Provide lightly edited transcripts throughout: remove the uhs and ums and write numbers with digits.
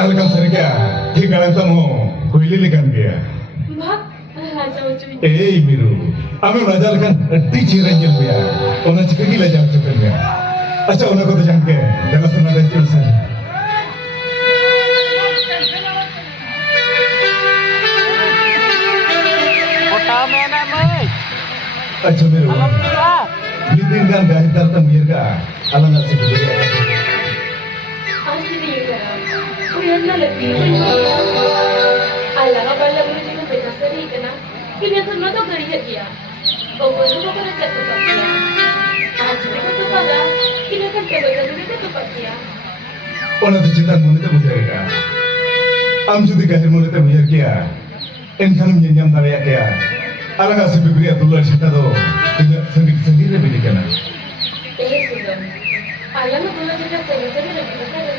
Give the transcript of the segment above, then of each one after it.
Jalan kan serga, di kalang tamu, kuili lekan dia. Miru, ame raja kan teacher aja dia. Ona cakap gila jam cakap dia. Acha ona kau tu jangke, jangan senang dah jual. Acha miru, bidin kan dah hitam tamir ka, alang nasi berdua. Kuyanna lebih. Allah bala guru ji ko beta sari kana. Kini to no to gari kiya. O guru ko kana chat ko kiya. Aaj me ko to pada. Kini kan ke beta ni ko to kiya. Ona to चिंता मन ते बुझाएगा. am judi kahir मन ते बुझार किया. एनखान मेnyam दाया किया. alang nasi bibria dulur cinta do. Sendiri le bidi kana. Sudah. Allah dulur cinta sendiri le bidi kana.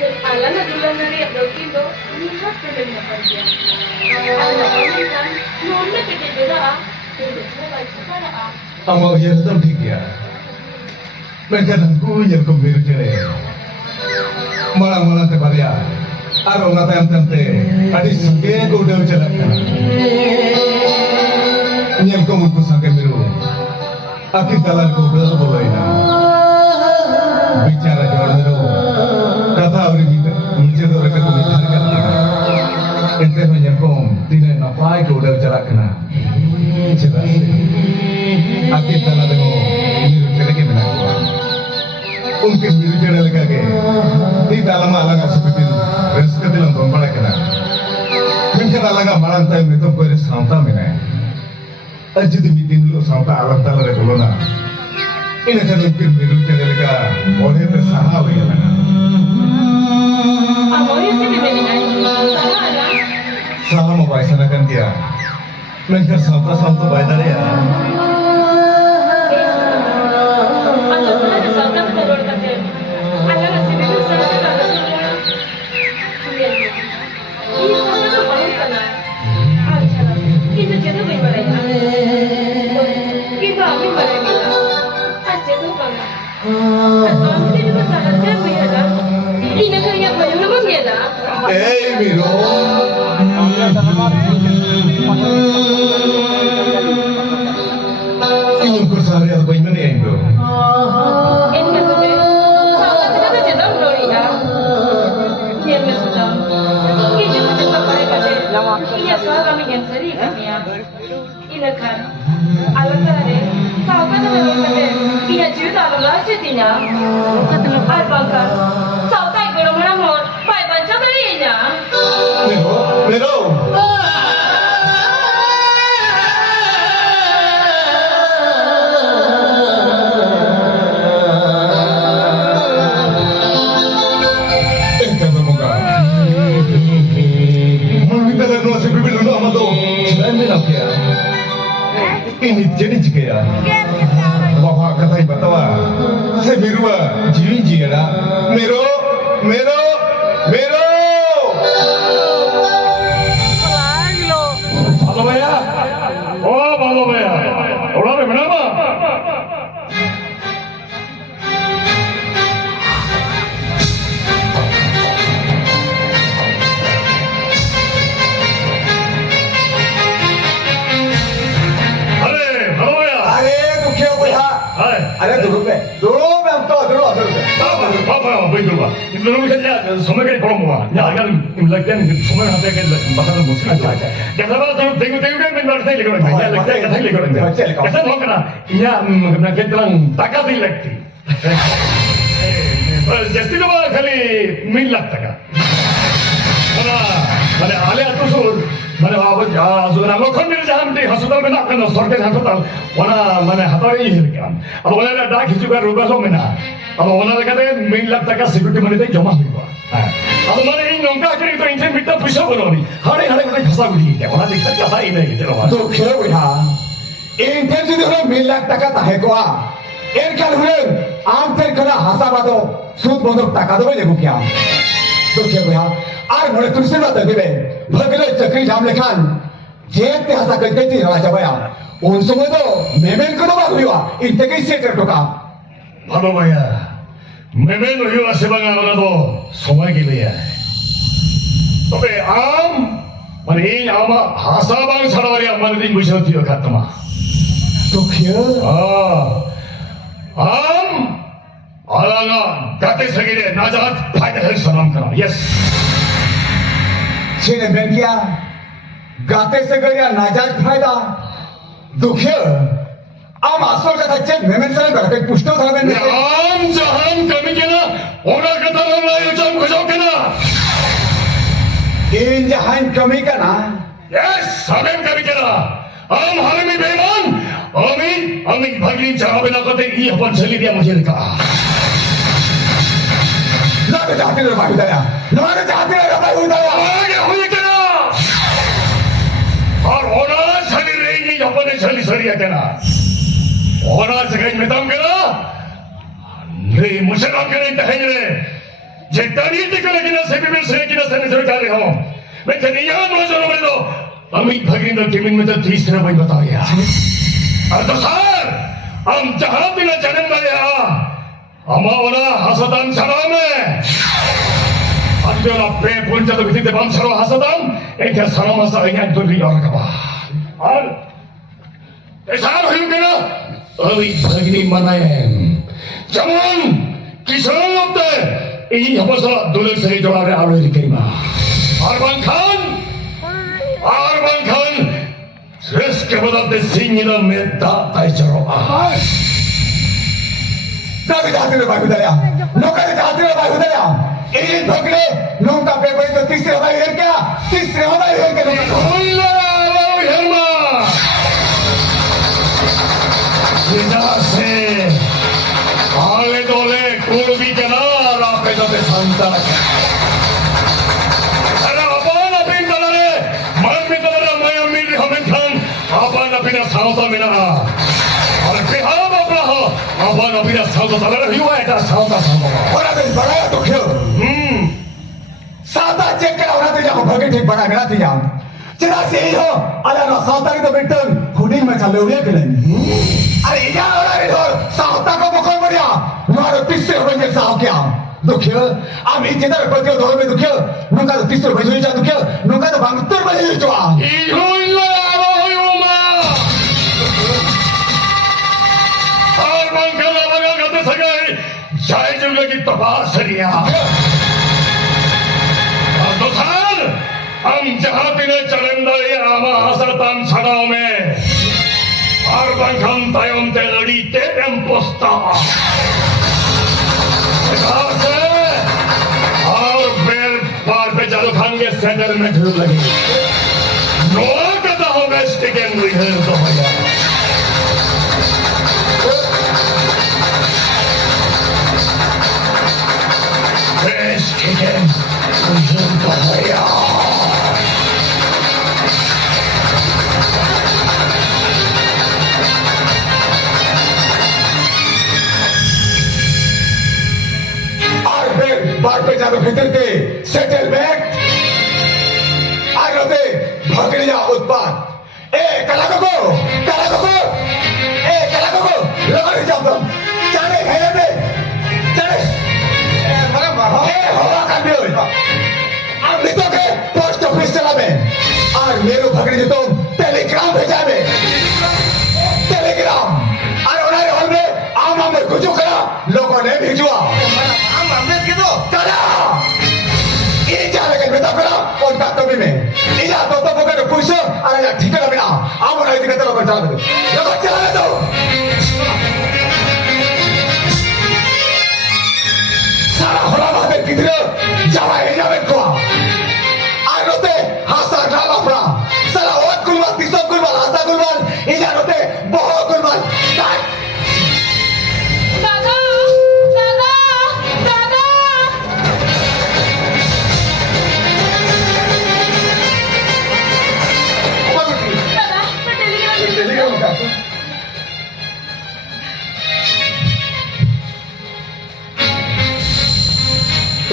Allah na dulu nari abdul do, lihat kebenaran dia. Allah kan, nomor kita beda, itu semua sekarang. Amal yang itu ठीक ya. Mereka nangku yang kembali cere. Malang tebaria. Arong nata yang tante, adi sangke kau udah jalan. Nyam kau mungkin sangke biru. Akhir jalan kau udah boleh na. Bicara jalan biru. Kata orang kita, mungkin orang kita bicara kata. Ente hanya kom, tidak napai kau udah jalan kena. Jelas. Akhir jalan dengan biru cere ke mana kau? Mungkin biru cere lagi ke. Di dalam alang asupin, rezeki dalam dompet kena. Mungkin alang amarantai itu kau santa mana? Aja demikian lu santa alam talar bolona. Ini kan mungkin biru cere lagi, boleh bersahau ya kan? Salah mau baisanakan dia. Mungkin santa baidare ya. Miro. Ini bersari atau bagaimana ya Indo? Ini tu deh. Sahaja kita berjadang dori ya. Dia mesra. Ini juga cepat balik pada. Iya soal kami yang seri kami ya. Ini kan. Alam tadi. Sahaja kita pada. Iya juga alam lah setinya. Ay bangka. Sahaja kalau mana mau. Baik baca berinya. Miro. Ini jadi jika ya. Bapak kata ibu tawa. Saya Mirua, jiri ya. Miro. Balobaya. Oh balobaya. Orang ni mana? Ada dulu be am to dulu. Apa betul ba? Itu dulu saja semua kali kolom ba. Ya akan lagyan semua hati kan bahasa musim aja. Kita baru tengok kan memang saya lekor. Ya lekor kita lekor. Kita tahu kan? Ya kita kelang takat di lekti. Jadi tu bah kali minlak taka. Mana ale atusur. Mana apa jauh nama kondir jam di hospital mana kan sortir hospital. Mana hatari ini kan. Atau mana dah juga rubah so mana. Atau mana kata minlak taka security mana itu jama juga. Atau mana ini nongka kiri itu injen minta pusat beroni. Hari kita kasar budi. Mana kita kasar ini gitu loh. So kira wihah. Injen itu orang minlak taka tahe koa. Erkan hulen antar kena hasabado sud bodoh taka tu boleh bukan. तो क्या हुआ? Are मोरे तुलसी बात है बे भगले चक्री जाम लेखान जेब ते हसा करते थी राजा भैया उन समय तो मेमेन को बात हुआ इतने कैसे कर टोका भालो भैया मेमेन हुआ सेवा का तो समय के लिए Tapi mani ama hasabang sarawari amman ding bisa tiyo katma. Dukhya. Alanga gate sagire najat फायदा है सलाम करा. Yes. छेने बेन किया गाते से गया नाजात फायदा दुखिया आम आसोर का सच्चे मेमन सर करके पुष्टो था मैंने जहान कमी के ना ओना कतर ना युचम खुजो के ना इन जहान कमी का ना यस हमें कमी के ना हमें बेईमान अमी भगनी जहां बिना कते ये अपन चली दिया मुझे कहा लगे जाते रे भाई दया लगे जाते रे भाई दया आगे हुई के ना और ओना चली रहेगी अपने चली सरिया के ना ओना से कहीं में तम के ना नहीं मुझे ना करें तहजरे जेतानी टिकले की ना सेबी में से की ना सने से डाले हो मैं कहीं यहाँ मौजूद हो तो अमित भगनी ने टीमिंग में तो तीसरा भाई बता गया और तो सर हम जहां बिना जन्म में अमावना हसदन सलामे अंजला पे पुंजा तो किसी देवान सरो हसदन एक सलाम सा इंसान तो लिया रखा और ऐसा हुई कि ना अभी भगनी मनाए जमन किसान लोग थे यही हमारा दुल्हन से जोड़ा रहे आलोच करीमा आरमान खान रिस्क के बदलते सिंगिना में दाता चलो लगे जाते रे भाई दया लगे जाते रे भाई दया इन भगने लोग का पेपर तो तीसरे भाई है क्या तीसरे भाई है क्या से आले दोले कुर्बी के नारा पे तो संता अरे अपन अपनी तलरे मन में तलरे मैं अम्मी हमें खान अपन अपना साउता में ना और बिहार अपना हो अपन अपना साउता तलरे हुआ है क्या साउता और अगर बड़ा तो क्यों साता चेक करा होना तो जाओ भगे ठीक बड़ा मेरा थी जाओ चला से ही हो अरे ना साता की तो बिल्कुल हुडिंग में चले हुए के नहीं अरे यहाँ हो रहा है तो साता को मुखर बढ़िया मारो तीसरे बंदे साहब क्या दुखियो आम इधर पतियों दौर में दुखियो नुका तो तीसरे बंदे जा दुखियो नुका तो बांगतर बंदे जो आ इहो इल्ला आवा हुआ और मंगला लगा करते सगाई जाए जुगले की तबाह सरिया तो सर हम जहां दिने चढ़ंदा ये आमा हसरताम छड़ाओ में और बंखम तायम ते लड़ी ते एम्पोस्ता और फिर पार पे चालू खाएंगे सेटलमेंट हो लगी नो कदा हो वेस्ट के रिहर तो हो जाए वेस्ट के रिहर तो हो जाए बात पे जानो भीतर के सेटलमेंट आगे होते भगड़िया उत्पाद ए कलाको को लगा नहीं जाओ तुम जाने घर में जाने मगर हवा का भी हो अब नितो के पोस्ट ऑफिस चला में और मेरे भगड़ी जो तुम टेलीग्राम भेजा में टेलीग्राम और उन्होंने हॉल में आम में कुछ करा लोगों ने भेजुआ उनका कभी में इजा तो बोके तो पुरुष अरे या ठीक है बिना आप उन्हें दिखते लोग चला दो लोग चला दो सारा होला बात किधर जावा है जावे को आज रोते हासा गाला पड़ा सारा और कुलवाल तीसरा कुलवाल हासा कुलवाल इजा रोते बहुत कुलवाल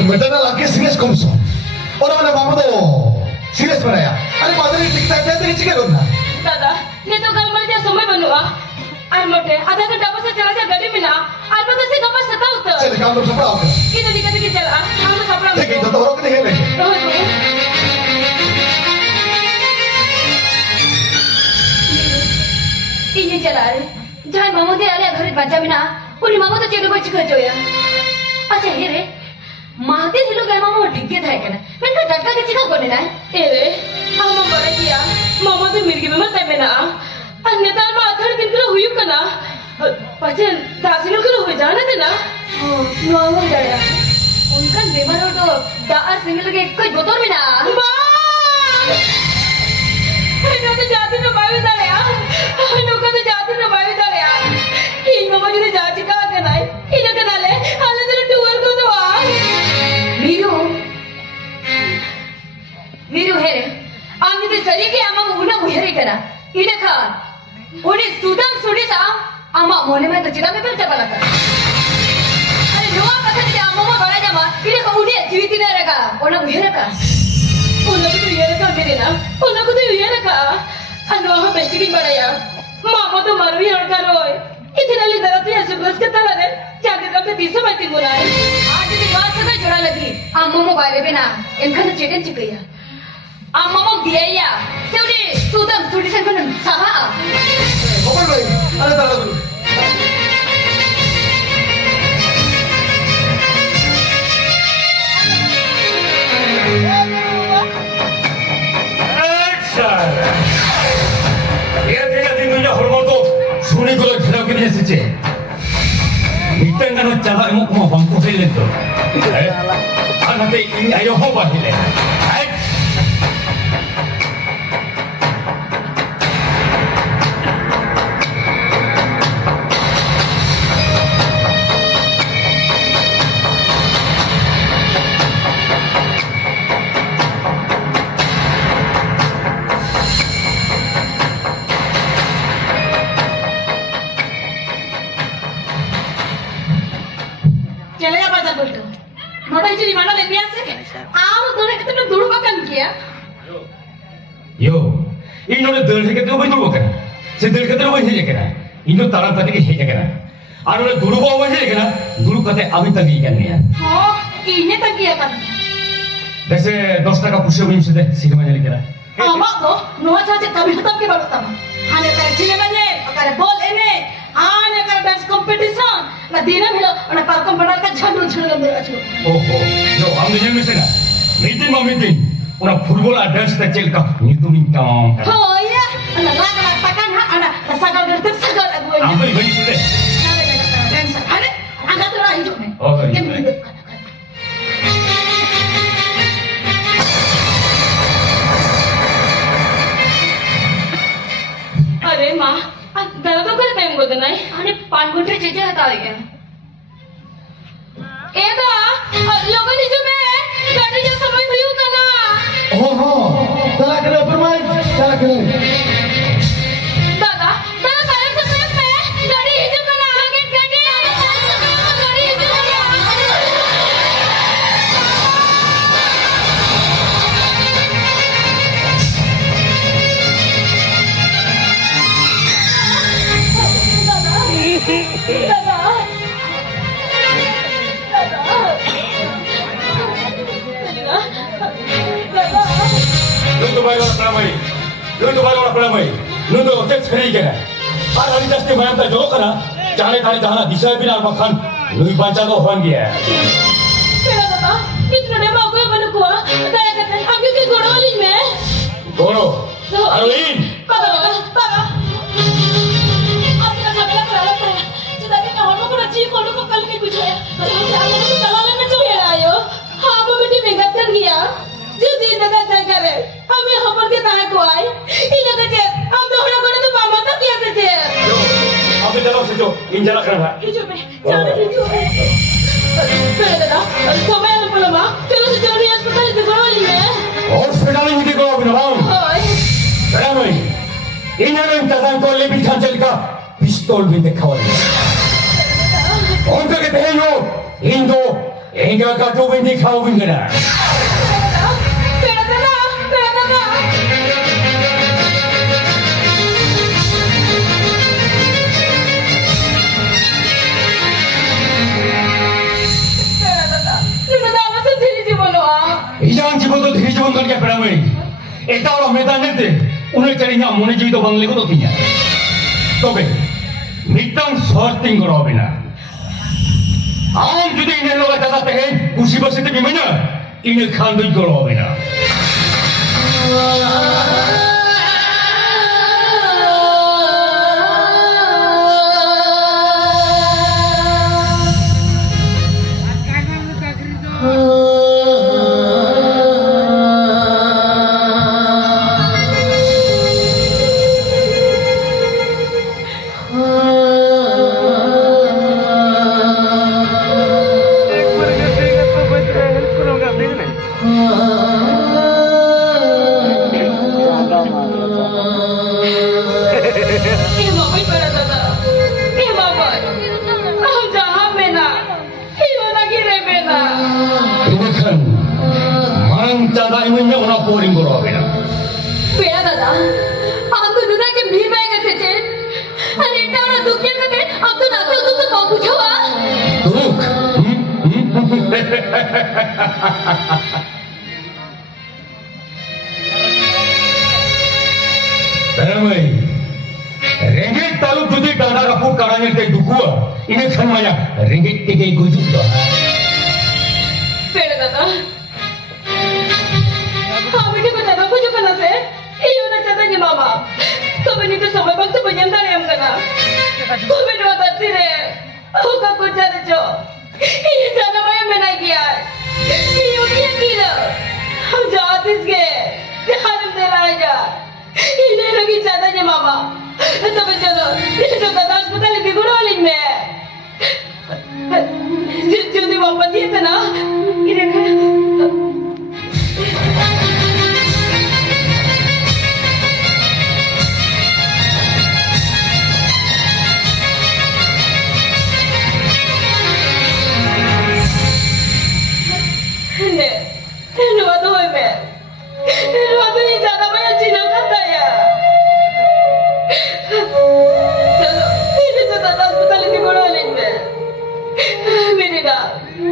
बेटा लगे सीरियस कौन सा और मैंने मामू तो सीरियस बनाया अरे माधुरी टिकता है तेरी चिके लोना दादा ये तो गलमल जा समय बनवा और मोटे आधा घंटा बस चला जा गाड़ी में ना और बस से गप्पा सता उतर चल काम तो सपड़ा होगा किधर चला हम तो सपड़ा ठीक है तो रोक नहीं है तो लाई जहां मामो दे आले घर बच्चा बिना उनी मामो तो चेलो बच्ची कर जोया अच्छा हे रे माते दिलो गए मामो डिगे था कना मैं का डटका के चिका कोने ना ए रे हम बड़े किया मामो तो मिर्गी में मत में ना अन्यथा माथड़ दिन को हुई कना पचे दासिनो को हो जाने देना मामो डया उनका देवर तो दार सिंगल के कोई बोतल में ना ino to jati no bayu dale ino ko to jati no bayu dale in mama jodi jati ka ganai ino ke dale ale dele tour ko to viru here amni de sari ke ama una buhere kana ine kha uni sudam sudisa ama mone mein to chida me per jabala ka are noa katha de ama ma bada jama ine ka uni jeeviti ne raga ona buhere ka उनको तो ये रखा मेरे ना उनको तो ये रखा अनु हम बेस्टी की बड़ाया मामा तो मारो ही लड़का रोए इतना ले दरा तो ऐसे बस के तला ने जाके कब तीसरा बाती बुलाए आज भी बात से जोड़ा लगी अम्मा मोबाइल पे ना इनका तो चेटन चिकैया अम्मा मो दिया सेउडी सुदम सुडी संकन सहा गोपाल भाई अरे दादा Suni kalau kita kini saja, kita kan cara emok mau bangku hilang tu. Anak tu ini ayo hoba hilang. Yo, ini orang dulu kita tu betul bukan? Sedul kita tu betul je kan? Ini taran tadi ke heja kan? Orang dulu bawa je kan? Dulu kata abis tadi kan ni ya? Oh, ini tadi ya kan? Dese 10 টাকা পুষে বইম সেদে cinema জানি কেনা Ama to, noa saja kami tetap ke baru tama. Hanya kaya cinema ni, kaya ball ini, hanya kaya dance competition. Na dina bilo, na parkom badal ka jhandu jhandu gambar achu. ओहो yo हमने ये मिसे ना meeting में meeting उन्हें football और dance तक चल का Neetu मिंटा Oh iya, na laga na takan ha, ana sagal gertek sagal aku ini. हम तो वही सेदे Dance, ada, angkat tu lah hidup ni. Oh, iya. Game hidup. अरे माँ दादा तो कल टाइम बोलते नहीं अरे 5 घंटे चेचे हटा दिए ए दा लोगों ने जो मैं गाड़ी जो समय हुई होता ना ओहो चला करे फरमाइश चला करे दादा दादा सारे समय में गाड़ी जो करना आगे गाड़ी जो Nuntu bayi orang peramai, nuntu bayi orang peramai, nuntu otak sekali kena. Hari das ni bayar tak jauh kena, jangan kali jangan disay bina makan, nuntu baca tu orang dia. दादा इतना डे माँ को बन कुआ दया करते हम क्यों घोड़ों वाली में Goro, Arulin. दादा दादा आपका झगड़ा करा था जिधर के हम लोग को रची को लोग को कल के कुछ है हम लोग को चला लेने क्यों ले आए हो हाँ वो बेटी मेहनत कर गया जो दिन लगा जाए करे हम यहाँ पर के ताहे को आए ये लगा जे हम दोनों को तो मामा तो कैसे थे Yo, apa jalan sejo, injak kerana. हिजो में जाने हिजो दादा समय आने पर माँ चलो से जल्दी अस्पताल में घोड़ों वाली में Hospital ini di bawah bina bang. हाय Peramai, ini orang catatan kau lebih kancil ka, pistol binte kawal. Orang kita yo, Indo, enggak kau binte kau binte. Ijang জীবন তো ধীরে জীবন করকে পেরামই এটা ওরা মেদানের দে উনি চাইনা মনে জীবিত বাংলা কত কিনা তবে mitang sorting korobina. Am judi ini loga tata tehen kusi basi tu gimana? Ini khandui korobina. Ramai, ringgit talu judi dana rapur karangnya teh dukua. Ini kan maya ringgit tiga gujuk dah. Pera dada, kami ni macam apa juga nase? Iyo na catanya mama. Kami ni tu sampai waktu penyandar yang kena. Kami dua tadi re, aku kau cari jo. Iyo jangan maya menagia. Iyo dia gila. हम जाते इसके ध्यान दे लाएगा इन्हें लगी चाहता है मामा तब चलो ये तो दादा अस्पताल में गुरु वाली में जो दी वापस दिए थे ना इन्हें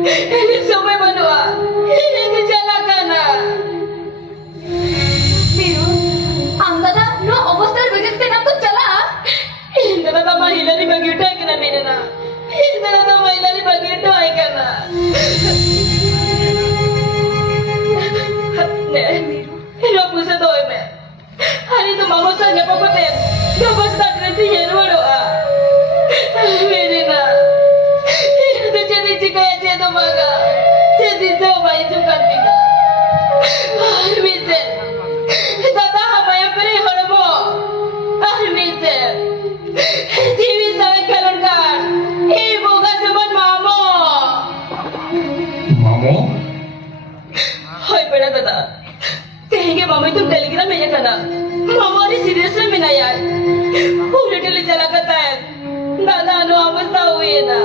ini semua berdua ini kecelakaan Biru, Angada no obostar begini na tu chala ini dalam mahila ni bagi udah kena mere na ini dalam mahila ni bagi udah ay kena ne ini aku sedoi me hari tu mama saya apa pun dia bos tak nanti yang berdua mere na ini jadi jika aja tu maga jadi semua itu kan tidak Armisen Tata hamaya peri hormo Armisen TV sampai kalungan Ibu kasih mamo Mamo? Hoi pera tata कहेंगे मामा तुम Telegram भेजा था ना मामा ने serious में मिला यार पूरे टेली चला करता है दादा नो अवस्था हुई है ना